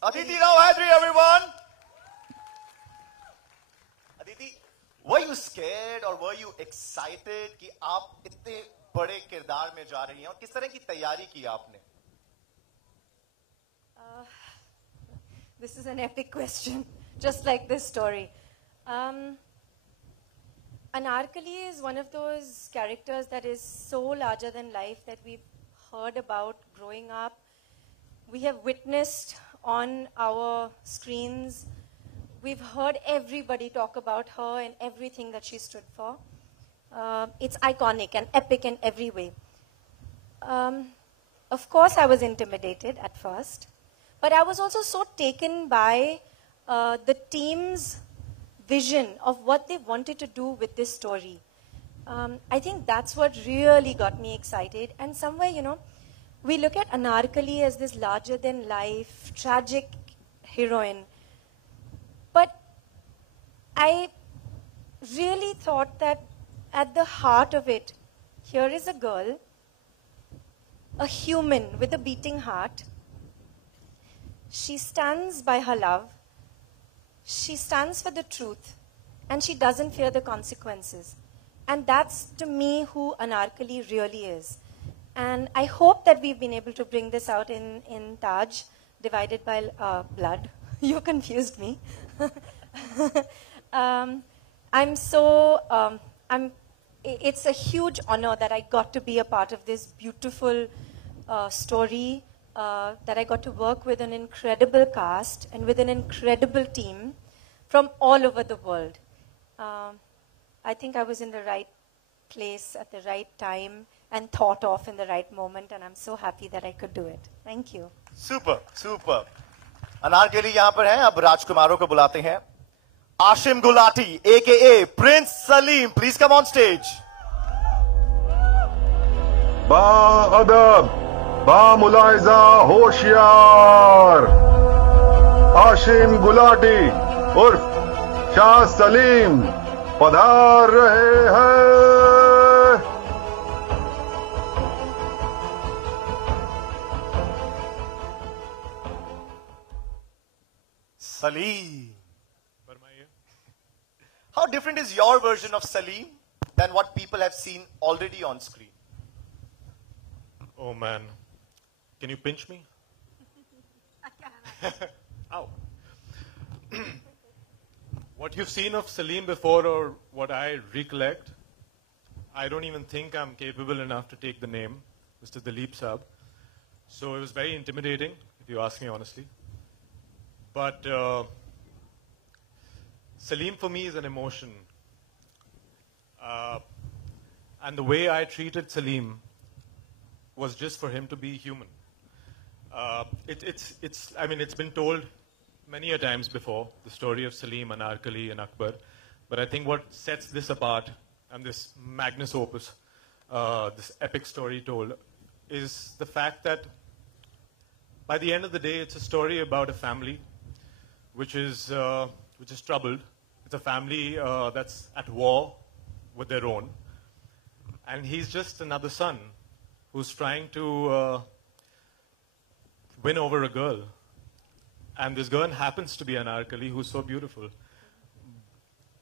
Aditi Rao Hydari, everyone. Aditi, were you scared or were you excited कि आप इतने बड़े किरदार में जा रही हैं और किस तरह की तैयारी की आपने? This is an epic question, just like this story. Anarkali is one of those characters that is so larger than life that we've heard about growing up. We have witnessed on our screens. We've heard everybody talk about her and everything that she stood for. It's iconic and epic in every way. Of course, I was intimidated at first, but I was also so taken by the team's vision of what they wanted to do with this story. I think that's what really got me excited. And somewhere, you know, we look at Anarkali as this larger-than-life, tragic heroine. But I really thought that at the heart of it, here is a girl, a human with a beating heart. She stands by her love. She stands for the truth. And she doesn't fear the consequences. And that's, to me, who Anarkali really is. And I hope that we've been able to bring this out in TAJ, Divided by Blood. You confused me. It's a huge honor that I got to be a part of this beautiful story, that I got to work with an incredible cast and with an incredible team from all over the world. I think I was in the right place at the right time and thought of in the right moment, and I'm so happy that I could do it. Thank you. Super, super. Anarkali यहाँ पर हैं, अब राजकुमारों को बुलाते हैं. Aashim Gulati, aka Prince Salim, please come on stage. Ba-adab, ba-mulaiza, होशियार. Aashim Gulati, उर्फ शाह सलीम, पधार रहे हैं. Salim. How different is your version of Salim than what people have seen already on screen? Oh man, can you pinch me? Ow. What you've seen of Salim before, or what I recollect, I don't even think I'm capable enough to take the name, Mr. Dileep Sab. So it was very intimidating, if you ask me honestly. But Salim for me is an emotion. And the way I treated Salim was just for him to be human. It's been told many a times before, the story of Salim, Anarkali, and Akbar. But I think what sets this apart, and this magnus opus, this epic story told, is the fact that by the end of the day, it's a story about a family which is troubled. It's a family that's at war with their own. And he's just another son who's trying to win over a girl. And this girl happens to be Anarkali, who's so beautiful.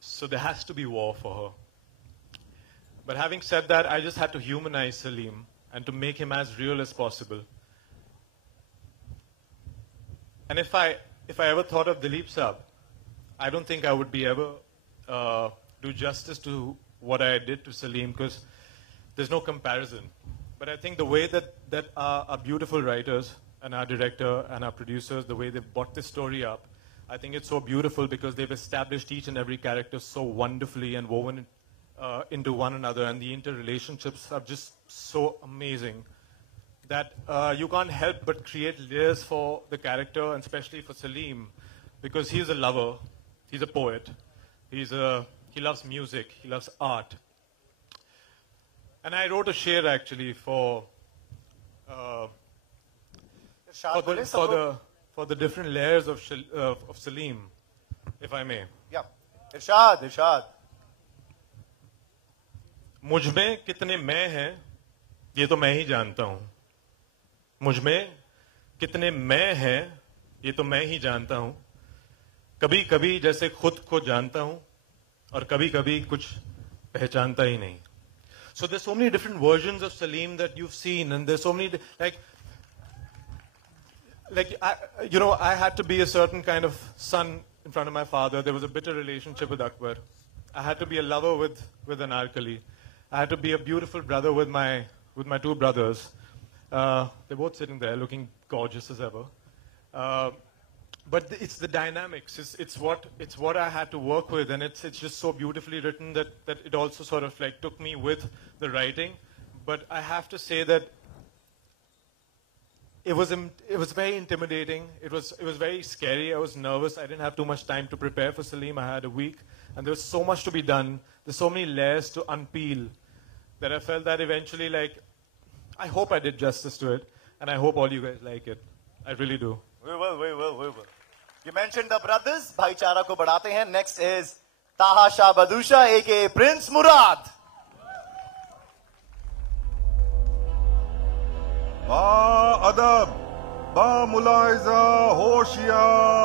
So there has to be war for her. But having said that, I just had to humanize Salim and to make him as real as possible. And if I ever thought of Dileep Sab, I don't think I would be ever do justice to what I did to Salim, because there's no comparison. But I think the way that our beautiful writers and our director and our producers, the way they've brought this story up, I think it's so beautiful because they've established each and every character so wonderfully and woven into one another, and the interrelationships are just so amazing that you can't help but create layers for the character, and especially for Salim, because he's a lover, he's a poet, he loves music, he loves art. And I wrote a share actually for the different layers of Salim, if I may. Yeah. Irshad. मुझ में कितने मैं हैं, ये तो मैं ही जानता हूँ. मुझ में कितने मैं हैं, ये तो मैं ही जानता हूं, कभी कभी जैसे खुद को जानता हूं और कभी कभी कुछ पहचानता ही नहीं. So there's so many different versions of Salim that you've seen, and there's so many I had to be a certain kind of son in front of my father. There was a bitter relationship with Akbar. I had to be a lover with Anarkali. I had to be a beautiful brother with my two brothers. They're both sitting there looking gorgeous as ever. But it's the dynamics. It's what I had to work with, and it's just so beautifully written that it also sort of like took me with the writing. But I have to say that it was very intimidating. It was very scary. I was nervous. I didn't have too much time to prepare for Salim. I had a week, and there was so much to be done. There's so many layers to unpeel that I felt that eventually, like, I hope I did justice to it, and I hope all you guys like it. I really do. We will. You mentioned the brothers. भाईचारा को बढ़ाते हैं. Next is Taha Shah Badusha, aka Prince Murad. बा अदब, बा मुलाइजा होशियार,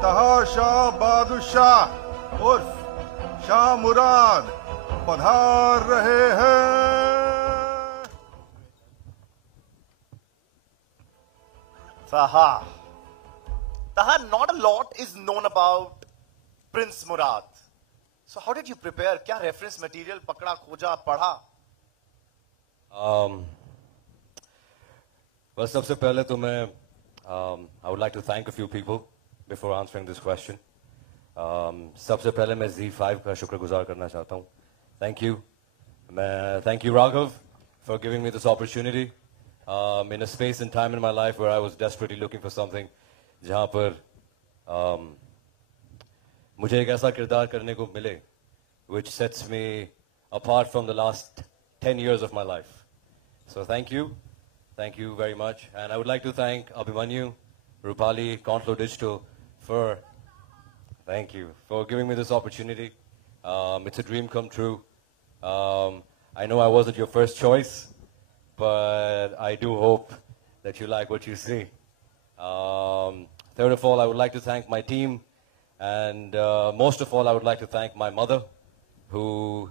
तहा शाह बादशाह उर्फ शाह मुराद पधार रहे हैं. Taha, not a lot is known about Prince Murad. So how did you prepare? क्या reference material पकड़ा, खोजा, पढ़ा? Well, सबसे पहले तो मैं I would like to thank a few people before answering this question. सबसे पहले मैं Zee5 का शुक्रगुजार करना चाहता हूँ. Thank you. Thank you, Raghav, for giving me this opportunity. In a space and time in my life where I was desperately looking for something, जहाँ पर मुझे एक ऐसा किरदार करने को मिले, which sets me apart from the last 10 years of my life. So thank you very much, and I would like to thank Abhimanyu, Rupali, Conflow Digital for giving me this opportunity. It's a dream come true. I know I wasn't your first choice, but I do hope that you like what you see. Third of all, I would like to thank my team, and most of all, I would like to thank my mother, who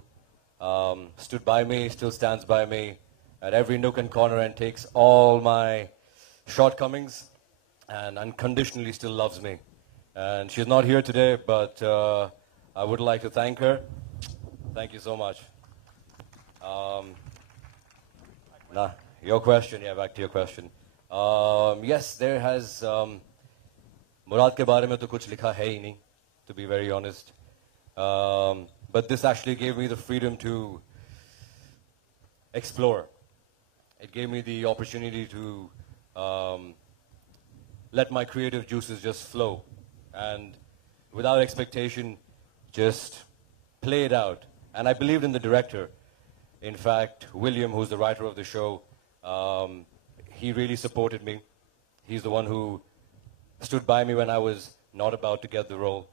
stood by me, still stands by me at every nook and corner and takes all my shortcomings and unconditionally still loves me. And she's not here today, but I would like to thank her. Thank you so much. Your question, back to your question. Yes, there has Murad के बारे में तो कुछ लिखा है ही नहीं, to be very honest. But this actually gave me the freedom to explore. It gave me the opportunity to let my creative juices just flow, and without expectation, just play it out. And I believed in the director. In fact, William, who's the writer of the show, he really supported me. He's the one who stood by me when I was not about to get the role.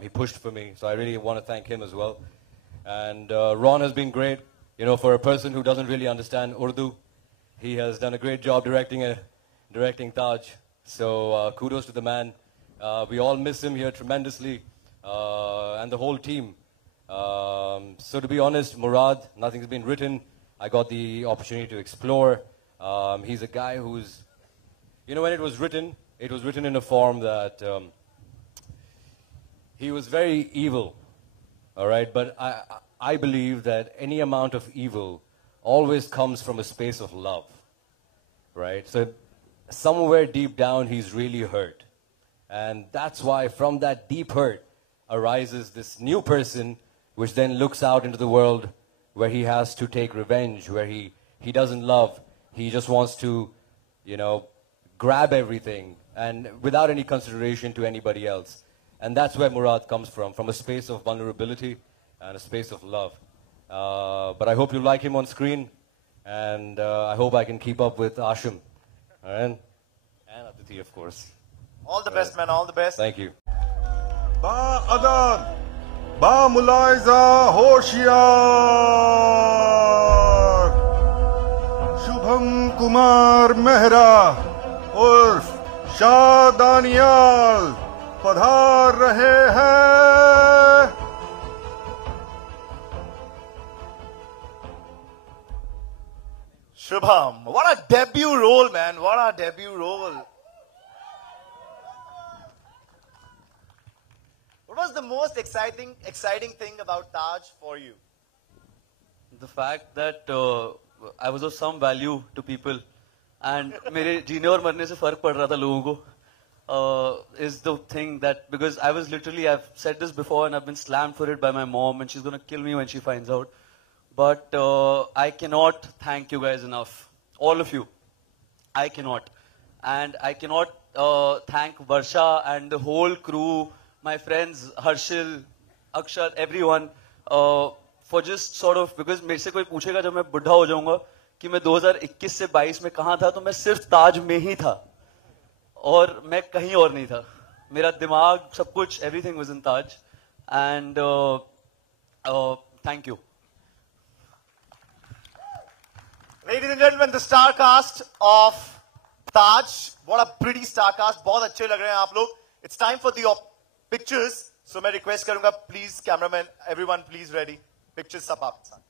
He pushed for me, so I really want to thank him as well. And Ron has been great. You know, for a person who doesn't really understand Urdu, he has done a great job directing TAJ. So kudos to the man. We all miss him here tremendously, and the whole team. So to be honest, Murad, nothing's been written. I got the opportunity to explore. He's a guy who's, you know, when it was written in a form that he was very evil, all right? But I believe that any amount of evil always comes from a space of love, right? So somewhere deep down, he's really hurt. And that's why from that deep hurt arises this new person, which then looks out into the world where he has to take revenge, where he doesn't love. He just wants to, you know, grab everything and without any consideration to anybody else. And that's where Murad comes from a space of vulnerability and a space of love. But I hope you like him on screen, and I hope I can keep up with Aashim, all right? And Aditi, of course. All the best, man, all the best. Thank you. Ba adab, ba mulaiza hoshiyar, Shubham Kumar Mehra, उर्फ शाह दानियाल पधार रहे हैं। Shubham, what a debut role, man. What a debut role. What was the most exciting thing about Taj for you? The fact that I was of some value to people and मेरे जीने और मरने से फर्क पड़ रहा था लोगों को is the thing that, because I was literally, I've said this before and I've been slammed for it by my mom and she's going to kill me when she finds out. But I cannot thank you guys enough. All of you. I cannot. And I cannot thank Varsha and the whole crew, my friends, Harshil, Akshat, everyone, for just sort of, because मेरे से कोई पूछेगा जब मैं बुढ़ा हो जाऊंगा कि मैं 2021 से 22 में कहाँ था, तो मैं सिर्फ ताज में ही था और मैं कहीं और नहीं था. मेरा दिमाग, सब कुछ, everything was in Taj. And thank you. Ladies and gentlemen, the star cast of Taj. What a pretty star cast. बहुत अच्छे लग रहे हैं आप लोग. It's time for the pictures. So मैं request करूंगा, please, cameraman, everyone, please ready. Pictures सब आपके साथ.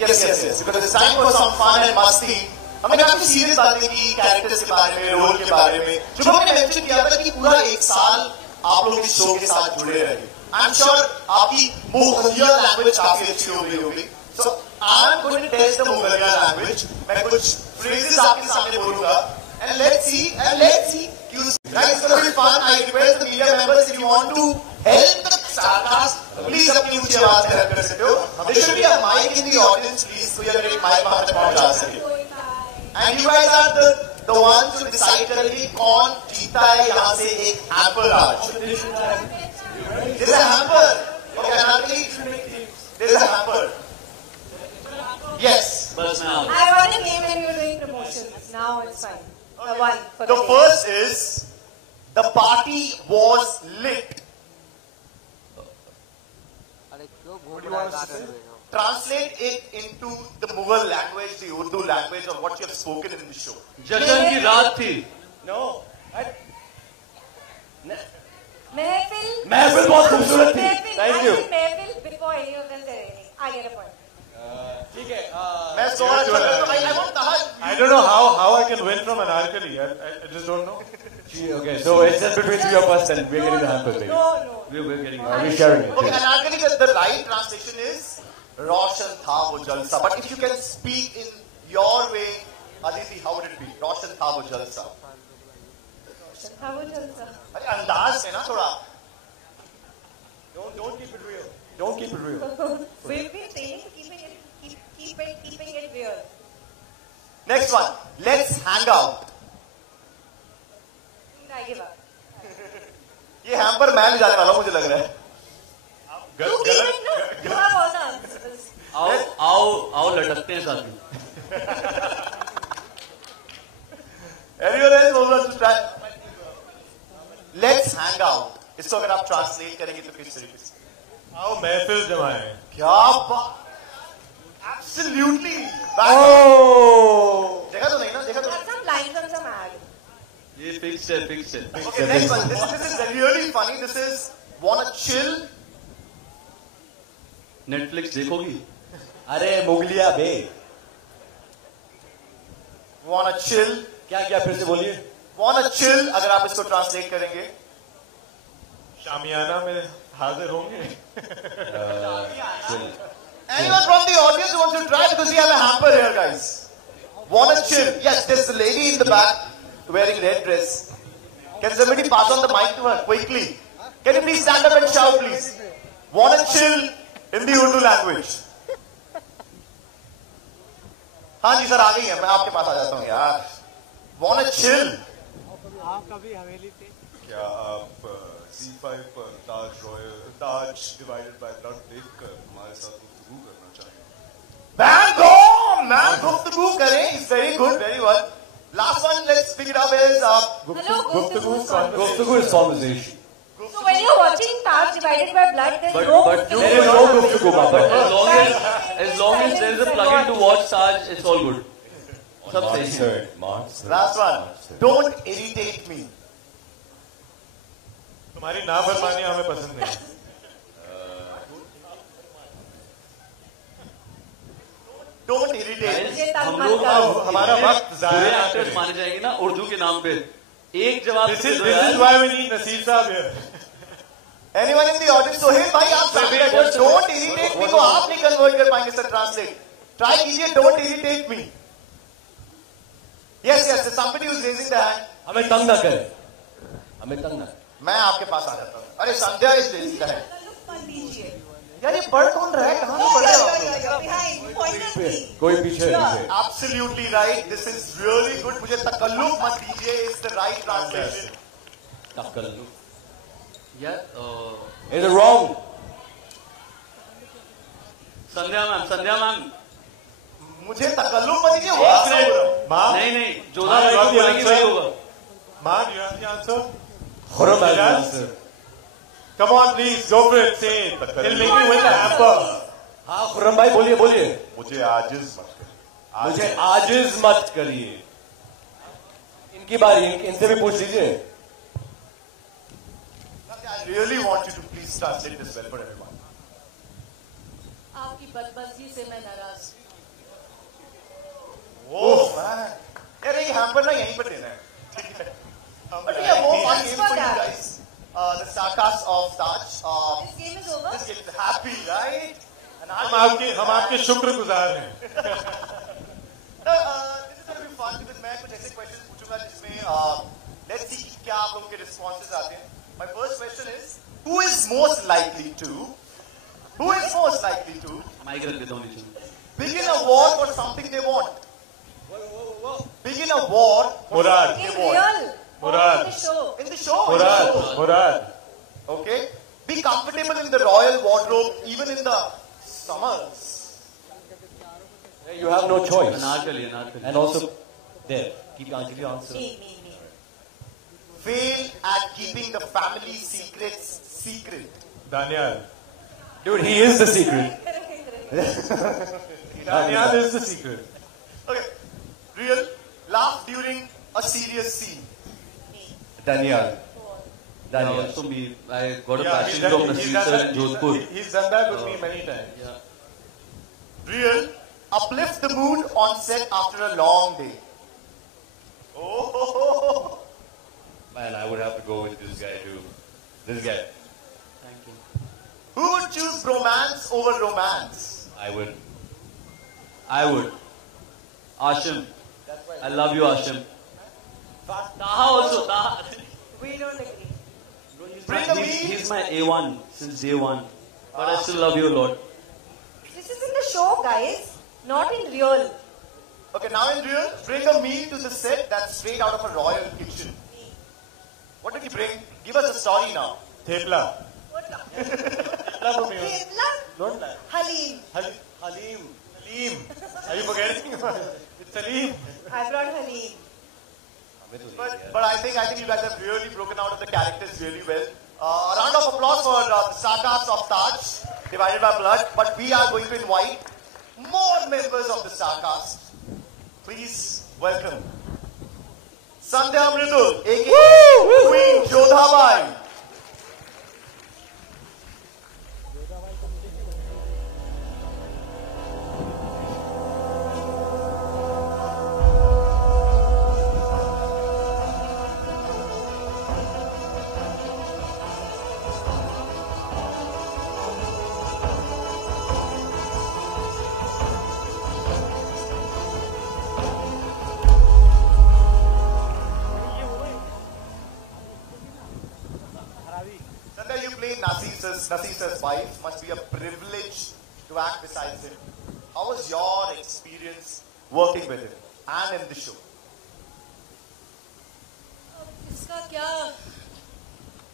Yes. Because it's time for some fun and masti. हमने काफी सीरियस बातें की कैरेक्टर्स के बारे में, रोल के बारे में. जो हमने मेंशन किया था कि पूरा एक साल आप लोग इस शो के साथ जुड़े रहे. I'm sure आपकी मुगलिया लैंग्वेज काफी अच्छी हो गई होगी. So I'm going to test the Mughaliya language. मैं कुछ phrases आपके सामने बोलूंगा. And let's see. Guys, it's going to be fun. I request the media members, if you want to help the starcast, please अपनी ऊंची आवाज में रख कर सकते हो. There should be a mic in the audience, please, so you can make mic वहां तक पहुंचा सके. And you guys are the ones who decide करेंगे कौन जीता है यहाँ से एक hamper आज. There's a hamper. Okay, Anarkali. There's a hamper. Yes. I want a name when you're doing promotions. Now it's fine. The first is the party was lit. What do you want to say? Translate it into the Mughal language, the Urdu language, or what you have spoken in the show. जश्न की रात थी. No. महफिल बहुत खूबसूरत थी. Thank you. महफिल before any of them said anything. I get a point. ठीक है. मैं सोच रहा हूँ. I won't कहा. I don't know how I can win from Anarkali. I just don't know. Okay, so it's just between three of us and we're getting the hamper thing. No. We're getting. We're sharing it. Okay, Anarkali, the right translation is Roshan tha wo jalsa. But if you can speak in your way, Aditi, how would it be? Roshan tha wo jalsa. How would you say? अरे अंदाज है ना थोड़ा. Don't keep it real. Don't keep it real. We'll be saying keeping it real. Next one. Let's hang out. I give up. ये hamper मैं ले जाने वाला हूँ मुझे लग रहा है. You give it, no. You have all the answers. आओ लटकते हैं साथ में. Anyone else wants to try? Let's hang out. इसको अगर आप translate करेंगे तो किस तरीके से? आओ महफिल जमाएं. क्या बात? Absolutely. Oh. देखा तो नहीं ना? देखा तो. That's some lines from some ad. ये fixed है. Okay, next one. This is really funny. This is wanna chill. Netflix देखोगी? अरे मुगलिया बे. Wanna chill. क्या फिर से बोलिए. Wanna chill अगर आप इसको translate करेंगे. शामियाना में हाजिर होंगे. Anyone from the audience who wants to try because we have a hamper here, guys. Wanna chill? Yes, there's a lady in the back wearing red dress. Can somebody pass on the mic to her quickly? Can you please stand up and shout, please? Wanna chill in the Urdu language? हाँ जी sir आ गई है. मैं आपके पास आ जाता हूँ यार. Wanna chill? आप कभी हवेली पे? क्या आप Zee5 पर ताज डिवाइडेड बाय ब्लड देखकर हमारे साथ गुफ्तगू करना चाहेंगे? Bang on, man. Guftagoo करें. It's very good, very well. Last one, let's pick it up is Guftagoo is conversation. So when you're watching Taj divided by blood, there's But no there is no Guftagoo, But as long as there is a plugin to watch Taj, it's all good. Last one. Don't irritate me. तुम्हारी नाफरमानी हमें पसंद नहीं. Don't irritate me. हम लोग हमारा वक्त बुरे actors माने जाएंगे ना उर्दू के नाम पे. एक जवाब. This is why we need Naseer साहब here. Anyone in the audience? Sohail भाई आप translate. Don't irritate me को आप नहीं convert कर पाएंगे sir translate. Try कीजिए. Don't irritate me. Yes, there's somebody who's raising the hand. हमें तंग ना करें. हमें तंग ना. मैं आपके पास आ जाता हूँ. अरे संध्या इज raising the hand. यार ये पढ़ कौन रहा है? कहाँ से पढ़ रहे हो? कोई पीछे. Absolutely right. This is really good. मुझे तकल्लुफ मत दीजिए. It's the right translation. तकल्लुफ. Yeah. Is it wrong? Sandhya ma'am. मुझे तकल्लुफ मत दीजिए. होगा माँ. नहीं. जोधा भाई को बोलेंगे सही होगा. माँ, do you have the answer? Khurram has the answer. Come on, please, go for it. Say it. It'll make you win the hamper. हाँ खुरम भाई बोलिए. मुझे आजिज मत करिए. मुझे आजिज मत करिए. इनकी बारी. इनसे भी पूछ लीजिए. I really want you to please translate this well for everyone. आपकी बदबख्ती से मैं नाराज. Oh man. यार ये hamper ना यहीं पर देना है. ठीक है. But yeah, more fun game for you guys. The sarcasm of Taj. This game is over. This game is happy, right? And हम आपके शुक्रगुजार हैं. This is going to be fun because मैं कुछ ऐसे questions पूछूंगा जिसमें let's see क्या आप लोगों के responses आते हैं. My first question is who is most likely to mic रख देता हूँ नीचे. begin a war for something they want? Indian award. Murad. In real. Murad. In the show. In the show. Murad. Okay. Be comfortable in the royal wardrobe, even in the summers. You have no choice. Anarkali. And also, there, keep answering your answer. Me. Fail at keeping the family secrets secret. Daniel. Dude, he is the secret. Daniel is the secret. Okay. Real. Laugh during a serious scene. Daniel. Also me, I got a Yeah, passion from Nasir sir in Jodhpur. He's done that with me many times. Yeah. Real. Uplift the mood on set after a long day. Oh. Man, I would have to go with this guy too. This guy. Thank you. Who would choose bromance over romance? I would. Aashim. I love you, Aashim. Taha also. Taha. We don't agree. He's my A1 since day one. But I still love you a lot. This is in the show, guys. Not in real. Okay, now in real, bring a meal to the set that's straight out of a royal kitchen. What did he bring? Give us a story now. Thepla. Don't lie. Halim. Halim. Are you forgetting? It's Halim. I brought Halim. But I think you guys have really broken out of the characters really well. A round of applause for the star cast of TAJ, divided by blood. But we are going to invite more members of the star cast. Please welcome Sandhya Mridul, aka Queen Jodhabai. Nasir's wife. Must be a privilege to act beside him. How was your experience working with him and in the show? इसका क्या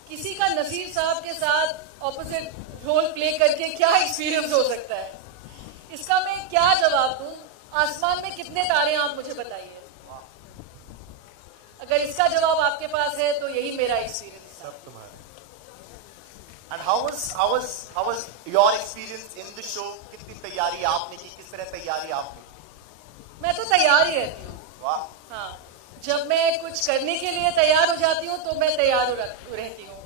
किसी का नसीर साहब के साथ opposite role play करके क्या experience हो सकता है इसका मैं क्या जवाब दूं आसमान में कितने तारे हैं आप मुझे बताइए अगर इसका जवाब आपके पास है तो यही मेरा एक्सपीरियंस है And how was your experience in the show? कितनी तैयारी आपने की किस तरह तैयारी आपने मैं तो तैयार ही रहती हूँ वाह हाँ जब मैं कुछ करने के लिए तैयार हो जाती हूँ तो मैं तैयार रहती हूँ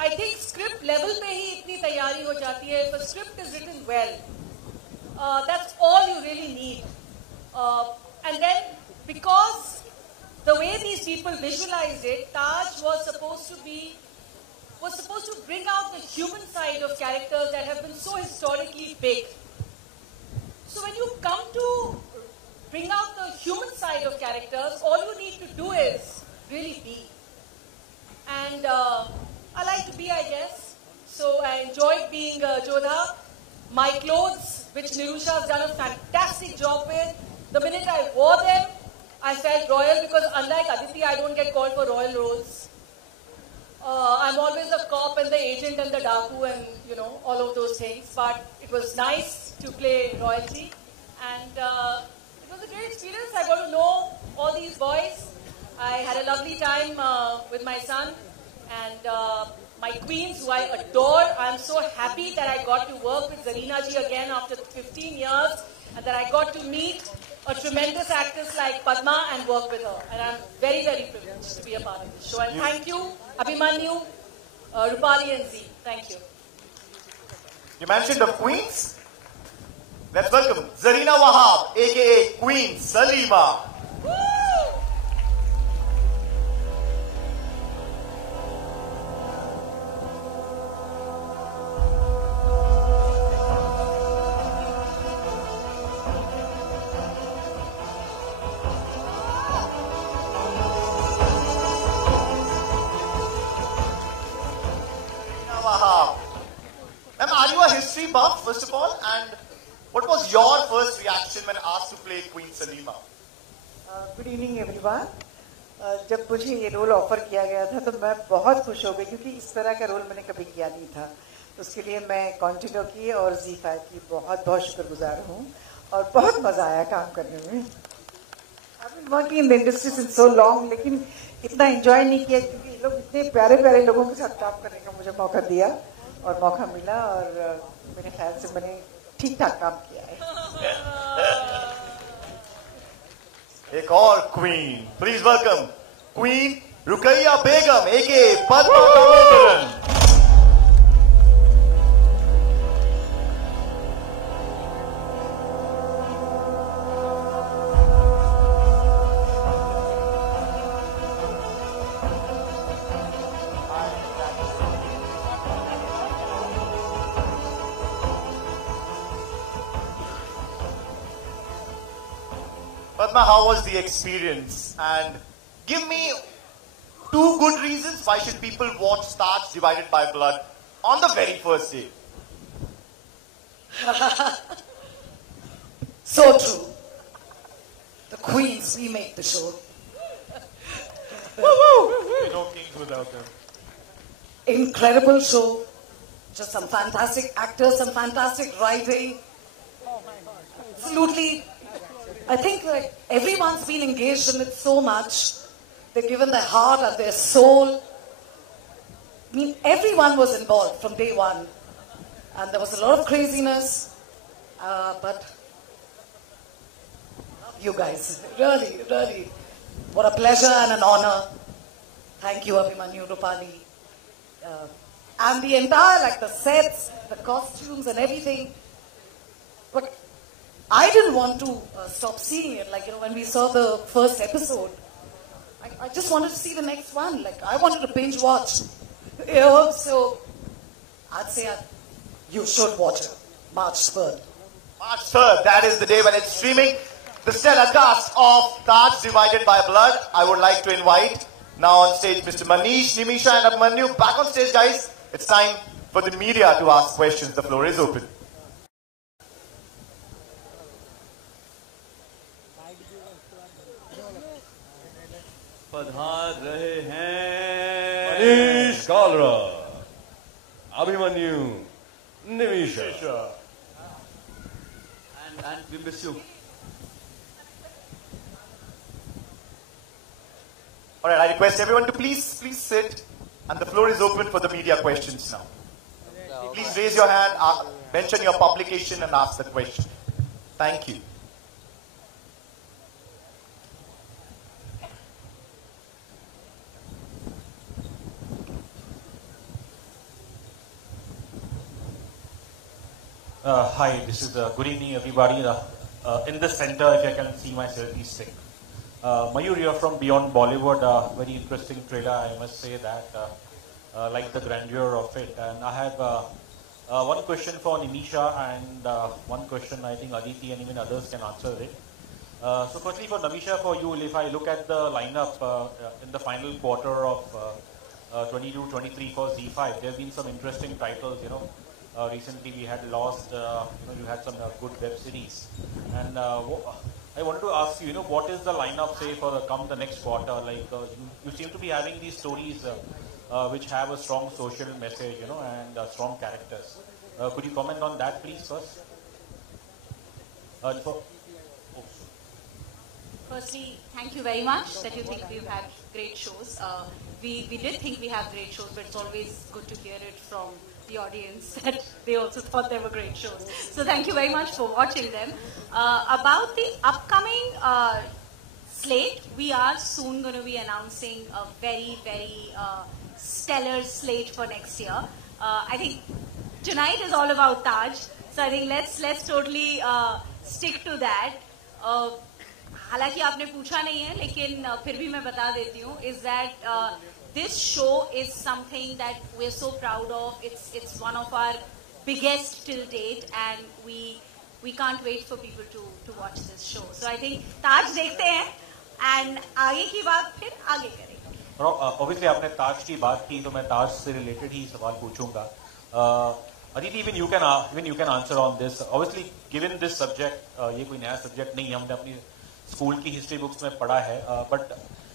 आई थिंक स्क्रिप्ट लेवल पे ही इतनी तैयारी हो जाती है the script is written well that's all you really need and then because the way these people visualize it ताज was supposed to bring out the human side of characters that have been so historically big. So when you come to bring out the human side of characters, all you need to do is really be. And I like to be, I guess. So I enjoyed being Jodha. My clothes, which Nirusha has done a fantastic job with, the minute I wore them, I felt royal because unlike Aditi, I don't get called for royal roles. I'm always the cop and the agent and the daku and, all of those things. But it was nice to play royalty. And it was a great experience. I got to know all these boys. I had a lovely time with my son. And my queens, who I adore. I'm so happy that I got to work with Zarina ji again after 15 years. And that I got to meet a tremendous actress like Padma and work with her. And I'm very, very privileged to be a part of this show. And thank you, Abhimanyu, Rupali and Zee. Thank you. You mentioned the queens. Let's welcome Zarina Wahab, aka Queen Salima. Ma'am, are you a history buff, first of all? And what was your first reaction when asked to play Queen Salima? Good evening everyone. जब मुझे ये role offer किया गया था तो मैं बहुत खुश हो गई, क्योंकि इस तरह का रोल मैंने कभी किया नहीं था। तो उसके लिए मैं कंटिन्यू की और Zee5 की बहुत बहुत शुक्रगुजार हूँ और बहुत मज़ा आया काम करने में। I've been working in the industry since so long, लेकिन इतना एंजॉय नहीं किया क्योंकि लोग इतने प्यारे प्यारे लोगों के साथ काम करने का मुझे मौका दिया और मौका मिला, और मेरे ख्याल से मैंने ठीक ठाक काम किया है। एक और queen, please welcome queen Rukaiya Begum एके Padma Damodaran. Padma, how was the experience? And give me 2 good reasons why should people watch TAJ Divided by Blood on the very first day. So true. The queens, we make the show. We're no kings without them. Incredible show. Just some fantastic actors, some fantastic writing. Absolutely. I think like everyone's been engaged in it so much. They've given their heart and their soul. I mean, everyone was involved from day one. And there was a lot of craziness. But you guys, really, really, what a pleasure and an honor. Thank you, Abhimanyu, Rupali. And the entire, like the sets, the costumes and everything. But I didn't want to stop seeing it. Like, when we saw the first episode, I just wanted to see the next one. Like, I wanted to binge watch. So I'd say you should watch it. March 3rd. March 3rd, that is the day when it's streaming. The stellar cast of TAJ Divided by Blood. I would like to invite now on stage Mr. Manish, Nimisha and Abhimanyu. Back on stage, guys. It's time for the media to ask questions. The floor is open. पधार रहे हैं Manish Kalra, Abhimanyu, Nimisha. And we miss you. All right, I request everyone to please sit, and the floor is open for the media questions now. Please raise your hand, mention your publication, and ask the question. Thank you. Hi, this is good evening, everybody. In the center, if I can see myself, is sick. Mayur, you're from Beyond Bollywood. Very interesting trailer, I must say that. Like the grandeur of it. And I have one question for Nimisha and one question I think Aditi and even others can answer it. So firstly for Nimisha, for you, if I look at the lineup in the final quarter of 22-23 for Zee5, there have been some interesting titles, recently we had Lost, you had some good web series. And I wanted to ask you, what is the lineup, say, for the next quarter? Like, you seem to be having these stories which have a strong social message, and strong characters. Could you comment on that, please, first? Firstly, thank you very much that you think we've had great shows. We did think we have great shows, but it's always good to hear it from the audience that they also thought they were great shows. So thank you very much for watching them. About the upcoming slate, we are soon going to be announcing a very, very stellar slate for next year. I think tonight is all about Taj, so I think let's totally stick to that. हालांकि आपने पूछा नहीं है, लेकिन फिर भी मैं बता देती हूँ, is that this show is something that we're so proud of. It's one of our biggest till date, and we can't wait for people to watch this show. So I think ताज देखते हैं, and आगे की बात फिर आगे करेंगे. Obviously आपने ताज की बात की, तो मैं ताज से related ही सवाल पूछूंगा. Aditi, even you can answer on this. Obviously, given this subject, ये कोई नया subject नहीं, हमने अपनी स्कूल की हिस्ट्री बुक्स में पढ़ा है, बट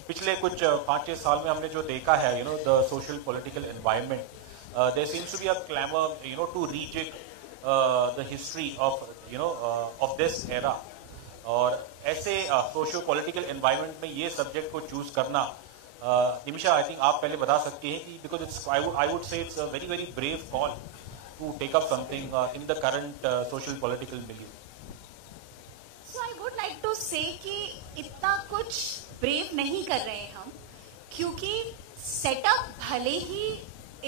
पिछले कुछ 5-6 साल में हमने जो देखा है, the social political environment, there seems to be a clamour, to rejig the history of this era. और ऐसे सोशो पॉलिटिकल एनवायरनमेंट में ये सब्जेक्ट को चूज करना, निमिषा, आई थिंक आप पहले बता सकते हैं कि because it's I would say it's a very very brave call to take up something in the current social political milieu. So I would like to say कि इतना कुछ ब्रेव नहीं कर रहे हैं हम, क्योंकि सेटअप भले ही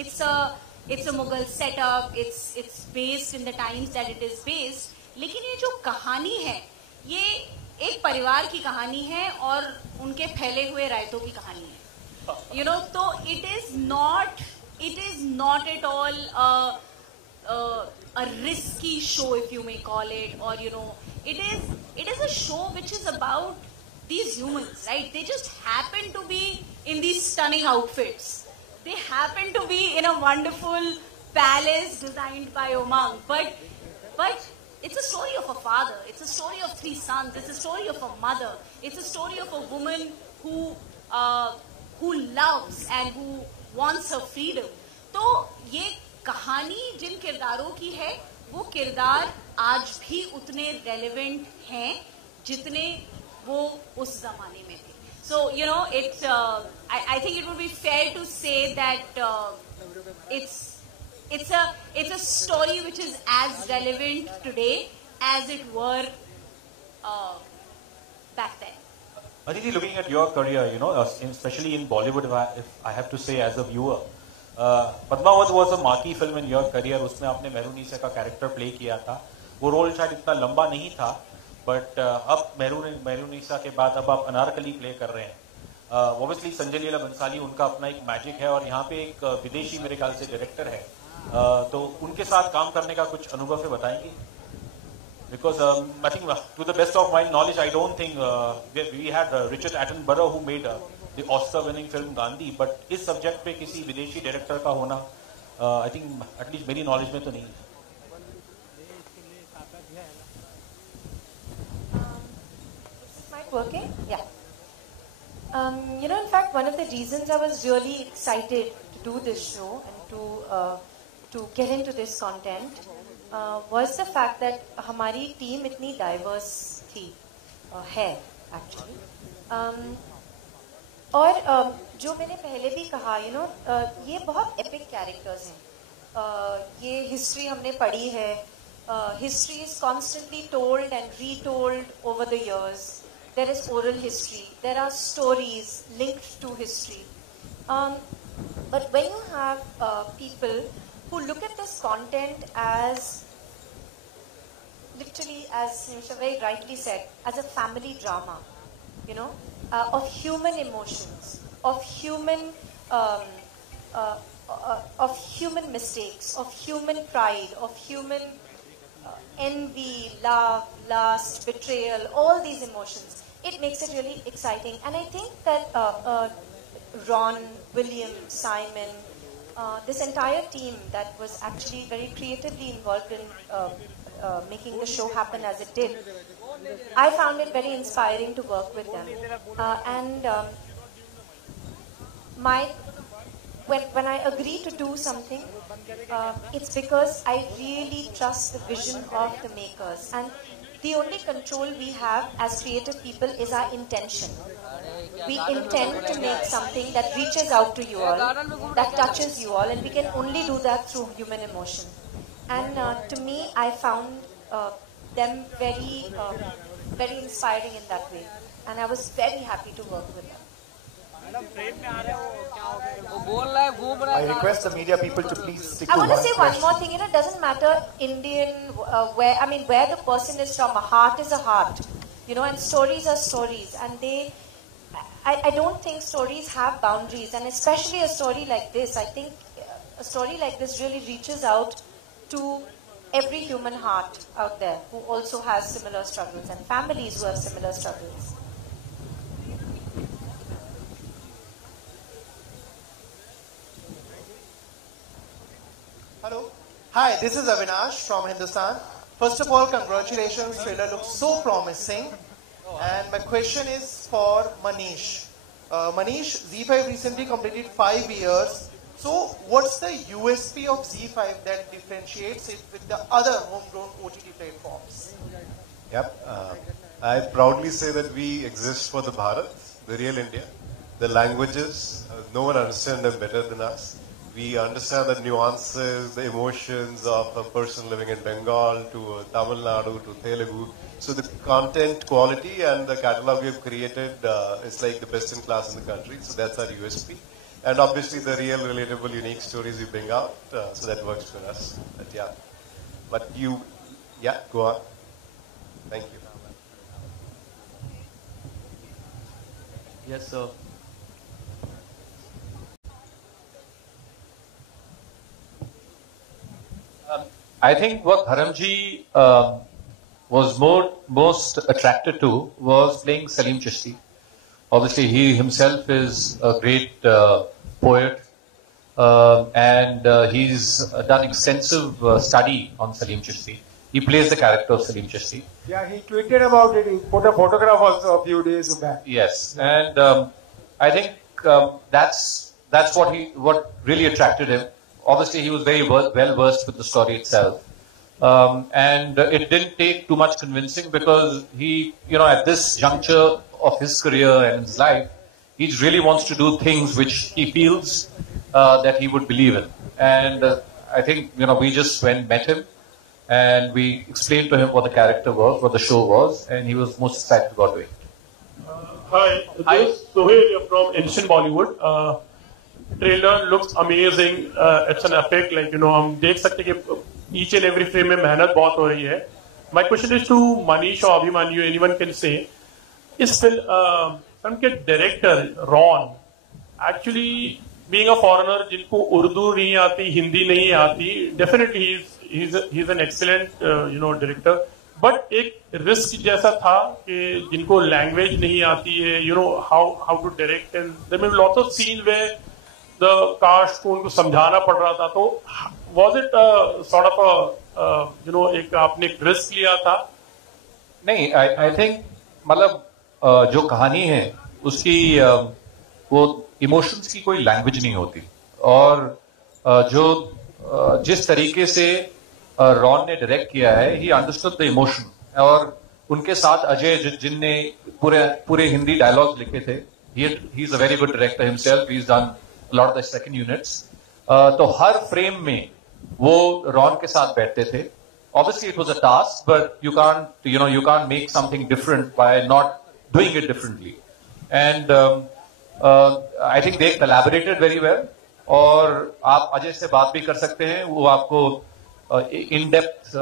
it's a Mughal setup, it's based in the times that it is based, लेकिन ये जो कहानी है ये एक परिवार की कहानी है और उनके फैले हुए रायतों की कहानी है. तो it is not at all a risky show, if you may call it, or it is a show which is about these humans, right? They just happen to be in these stunning outfits. They happen to be in a wonderful palace designed by Umang, but it's a story of a father, it's a story of 3 sons, it's a story of a mother, it's a story of a woman who loves and who wants her freedom. तो ये कहानी जिन किरदारों की है, वो किरदार आज भी उतने रेलेवेंट हैं जितने वो उस जमाने में थे. So it's I think it would be fair to say that it's a story which is as relevant today as it were back then. Aditi, looking at your career, especially in Bollywood, if I have to say as a viewer, Padmaavat was a marquee film in your career. उसमें आपने मेहरुनिसा का character play किया था. वो role शायद इतना लंबा नहीं था, बट अब मेहरुनिसा के बाद अब आप अनारकली प्ले कर रहे हैं. ऑब्वियसली संजय लीला बंसाली, उनका अपना एक मैजिक है, और यहाँ पे एक विदेशी मेरे ख्याल से डायरेक्टर है, तो उनके साथ काम करने का कुछ अनुभव है, बताएंगे? Because I think to the best of my knowledge, I don't think we had Richard Attenborough who made the Oscar-winning film Gandhi, but इस सब्जेक्ट पे किसी विदेशी डायरेक्टर का होना, I think at least मेरी नॉलेज में तो नहीं है. Is my mic working? Yeah. In fact, one of the reasons I was really excited to do this show and to get into this content was the fact that हमारी team इतनी diverse थी, है actually. और जो मैंने पहले भी कहा, ये बहुत epic characters हैं. ये history हमने पढ़ी है. History is constantly told and retold over the years. There is oral history. There are stories linked to history. But when you have people who look at this content as, literally, as Nimisha very rightly said, as a family drama, of human emotions, of human mistakes, of human pride, of human envy, love, lust, betrayal, all these emotions. It makes it really exciting. And I think that Ron, William, Simon, this entire team that was actually very creatively involved in making the show happen as it did, I found it very inspiring to work with them. When I agree to do something, it's because I really trust the vision of the makers. And the only control we have as creative people is our intention. We intend to make something that reaches out to you all, that touches you all, and we can only do that through human emotion. And to me, I found them very, very inspiring in that way. And I was very happy to work with them. I request the media people to please stick to I one want to say question. one more thing. It doesn't matter Indian, where the person is from. A heart is a heart, and stories are stories. And I don't think stories have boundaries. And especially a story like this, I think a story like this really reaches out to every human heart out there who also has similar struggles, and families who have similar struggles. Hello. Hi, this is Avinash from Hindustan. First of all, congratulations. Trailer looks so promising. And my question is for Manish. Manish, Zee5 recently completed 5 years. So what's the USP of Zee5 that differentiates it with the other homegrown OTT platforms? Yep. I proudly say that we exist for the Bharat, the real India. The languages, no one understands them better than us. We understand the nuances, the emotions of a person living in Bengal to Tamil Nadu to Telugu. So the content quality and the catalog we have created is like the best in class in the country. So that's our USP. And obviously the real, relatable, unique stories we bring out. So that works for us. But yeah. But you, yeah, go on. Thank you. Yes, sir. I think what Dharamji was most attracted to was playing Salim Chishti. Obviously, he himself is a great poet, and he's done extensive study on Salim Chishti. He plays the character of Salim Chishti. Yeah, he tweeted about it. He put a photograph also a few days back. Yes, and I think that's what really attracted him. Obviously, he was very well versed with the story itself, and it didn't take too much convincing because he, at this juncture of his career and his life, he really wants to do things which he feels that he would believe in. And I think we just met him, and we explained to him what the character was, what the show was, and he was most excited about doing it. Hi, this is Sohail from Ancient Bollywood. Trailer looks amazing. It's an epic. हम देख सकते हैं कि each and every frame में मेहनत बहुत हो रही है. My question is to Manish or Abhimanyu, anyone can say. इस फिल्म के director Ron, actually being a foreigner जिनको उर्दू नहीं आती, हिंदी नहीं आती, definitely he's an excellent director. But एक risk जैसा था कि जिनको language नहीं आती है, how to direct, and there may be lots of scenes where the cast को उनको समझाना पड़ रहा था. तो was it sort of एक आपने एक risk लिया था? नहीं, I think मतलब जो कहानी है उसकी वो इमोशंस की कोई लैंग्वेज नहीं होती, और जो जिस तरीके से रॉन ने डायरेक्ट किया है, ही अंडरस्टूड द इमोशन, और उनके साथ अजय जिनने पूरे हिंदी डायलॉग्स लिखे थे, he is a very good director himself, he is done lot of the second units. तो हर फ्रेम में वो रॉन के साथ बैठते थे. Obviously, it was a task, but you can't make something different by not doing it differently. And I think they collaborated very well. और आप अजय से बात भी कर सकते हैं, वो आपको in depth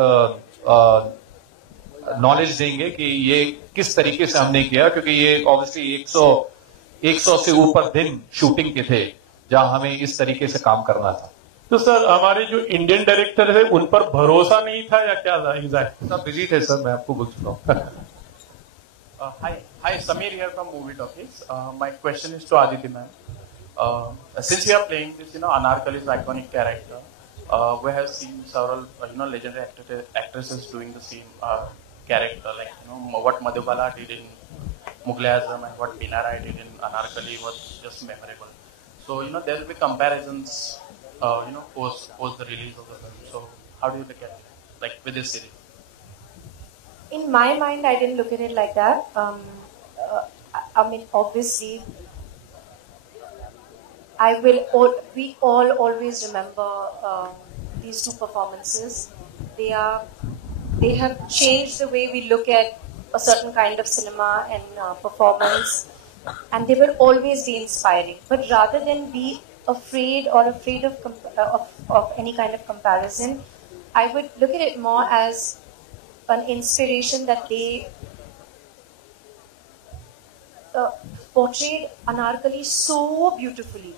knowledge देंगे कि ये किस तरीके से हमने किया, क्योंकि ये obviously 100 से ऊपर दिन शूटिंग के थे जहां हमें इस तरीके से काम करना था. तो सर हमारे जो इंडियन डायरेक्टर है उन पर भरोसा नहीं था या क्या था? सब बिजी थे सर, मैं आपको बोल चुका हूँ. Hi, Samir here from Movie Talkies. My question is to Aditi ma'am. Since you are playing this, Anarkali's iconic character, we have seen several, legendary actresses doing the same character. Like, what Madhubala did in Mughal e Azam and what Beena Rai did in Anarkali was just memorable. So, there will be comparisons, post the release of the film. So, how do you look at it, like with this series? In my mind, I didn't look at it like that. I mean, obviously, we all always remember these two performances. They have changed the way we look at a certain kind of cinema and performance, and they will always be inspiring. But rather than be afraid of any kind of comparison, I would look at it more as an inspiration that they portrayed Anarkali so beautifully.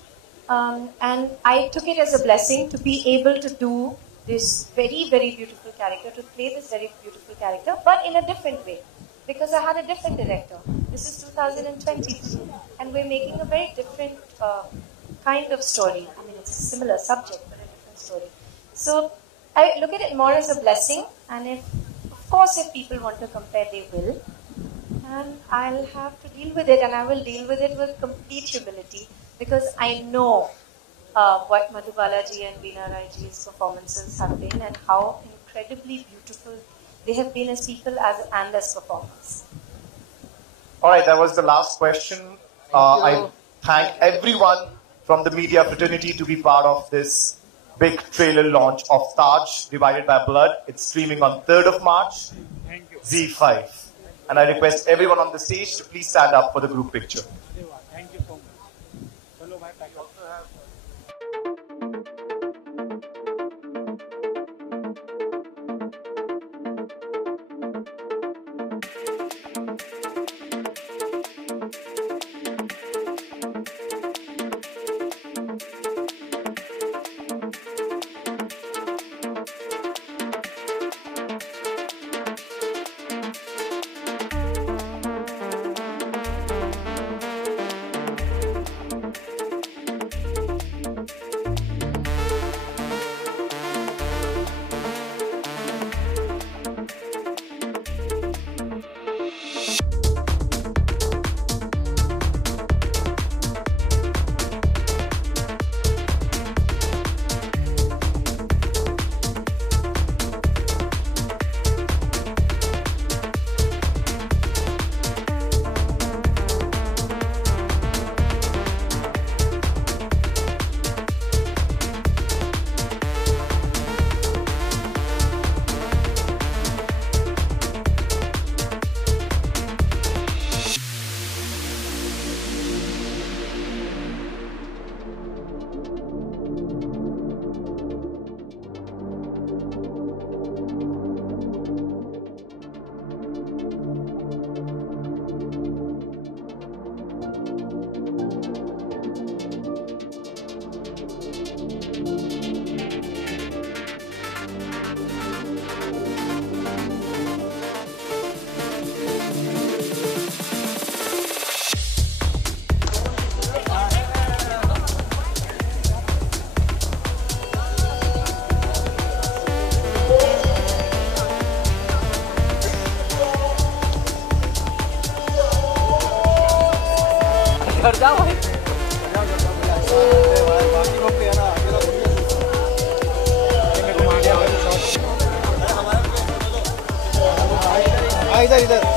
And I took it as a blessing to be able to do this very, very beautiful character, to play this very beautiful character, but in a different way. Because I had a different director. This is 2022, and we're making a very different kind of story. I mean, it's a similar subject, but a different story. So I look at it more as a blessing, and of course, if people want to compare, they will. and I'll have to deal with it, and I will deal with it with complete humility, because I know what Madhubala ji and Veena Rai ji's performances have been, and how incredibly beautiful they have been as people and as performers. All right, that was the last question. I thank everyone from the media fraternity to be part of this big trailer launch of TAJ, Divided by Blood. It's streaming on 3rd of March, Zee5. And I request everyone on the stage to please stand up for the group picture. Thank you so much. घर जाओ भाई। इधर इधर